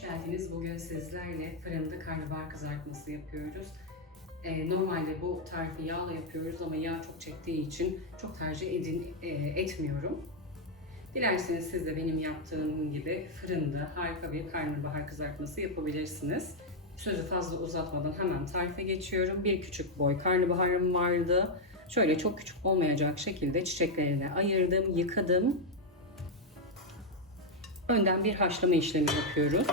geldiniz. Bugün sizlerle fırında karnabahar kızartması yapıyoruz. Ee, normalde bu tarifi yağla yapıyoruz ama yağ çok çektiği için çok tercih edin, e, etmiyorum. Dilerseniz siz de benim yaptığım gibi fırında harika bir karnabahar kızartması yapabilirsiniz. Sözü fazla uzatmadan hemen tarife geçiyorum. Bir küçük boy karnabaharım vardı. Şöyle çok küçük olmayacak şekilde çiçeklerine ayırdım, yıkadım. Önden bir haşlama işlemi yapıyoruz.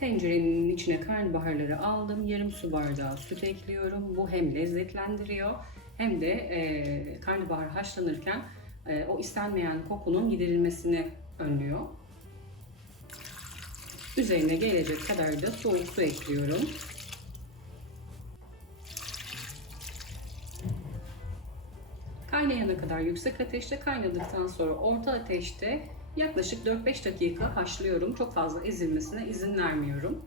Tencerenin içine karnabaharları aldım. Yarım su bardağı süt ekliyorum. Bu hem lezzetlendiriyor hem de e, karnabahar haşlanırken e, o istenmeyen kokunun giderilmesini önlüyor. Üzerine gelecek kadar da soğuk su ekliyorum. Kaynayana kadar yüksek ateşte kaynadıktan sonra orta ateşte yaklaşık 4-5 dakika haşlıyorum. Çok fazla ezilmesine izin vermiyorum.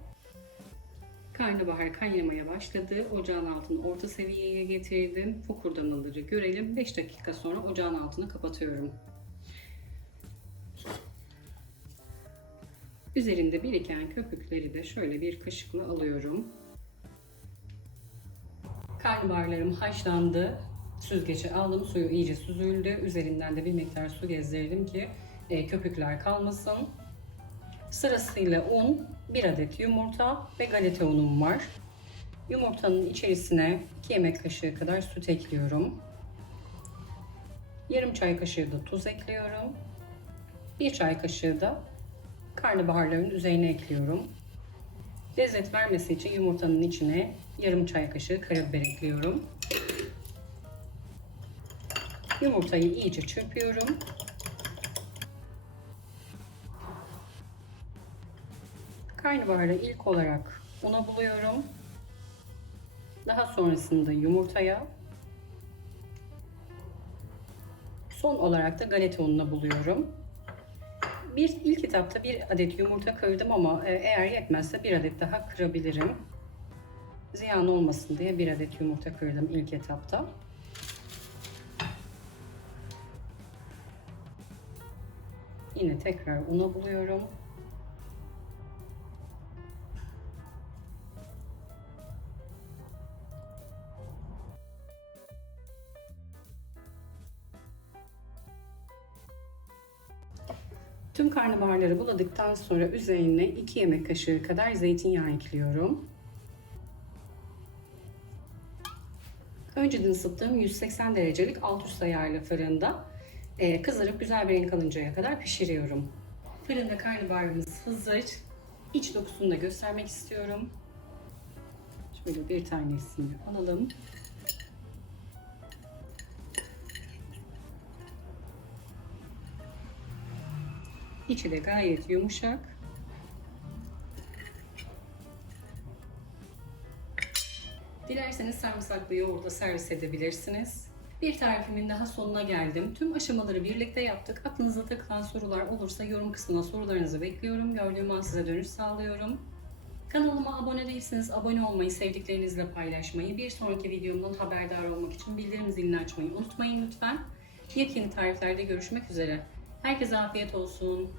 Karnabahar kaynamaya başladı. Ocağın altını orta seviyeye getirdim. Fokurdamaları görelim. 5 dakika sonra ocağın altını kapatıyorum. Üzerinde biriken köpükleri de şöyle bir kaşıkla alıyorum. Karnabaharlarım haşlandı. Süzgece aldım. Suyu iyice süzüldü. Üzerinden de bir miktar su gezdirdim ki e, köpükler kalmasın. Sırasıyla un, 1 adet yumurta ve galeta unum var. Yumurtanın içerisine 2 yemek kaşığı kadar süt ekliyorum. Yarım çay kaşığı da tuz ekliyorum. 1 çay kaşığı da karnabaharların üzerine ekliyorum. Lezzet vermesi için yumurtanın içine yarım çay kaşığı karabiber ekliyorum. Yumurtayı iyice çırpıyorum. Karnabaharı ilk olarak una buluyorum. Daha sonrasında yumurtaya. Son olarak da galeta ununa buluyorum. Bir ilk etapta bir adet yumurta kırdım ama e, eğer yetmezse bir adet daha kırabilirim. Ziyan olmasın diye bir adet yumurta kırdım ilk etapta. Yine tekrar una buluyorum. Tüm karnabaharları buladıktan sonra üzerine 2 yemek kaşığı kadar zeytinyağı ekliyorum. Önceden ısıttığım 180 derecelik alt üst ayarlı fırında e, kızarıp güzel bir renk alıncaya kadar pişiriyorum. Fırında karnabaharımız hazır. İç dokusunu da göstermek istiyorum. Şöyle bir tanesini alalım. İçi de gayet yumuşak. Dilerseniz sarımsaklı yoğurda servis edebilirsiniz. Bir tarifimin daha sonuna geldim. Tüm aşamaları birlikte yaptık. Aklınıza takılan sorular olursa yorum kısmına sorularınızı bekliyorum. Gördüğüm an size dönüş sağlıyorum. Kanalıma abone değilseniz abone olmayı, sevdiklerinizle paylaşmayı, bir sonraki videomdan haberdar olmak için bildirim zilini açmayı unutmayın lütfen. Yepyeni tariflerde görüşmek üzere. Herkese afiyet olsun.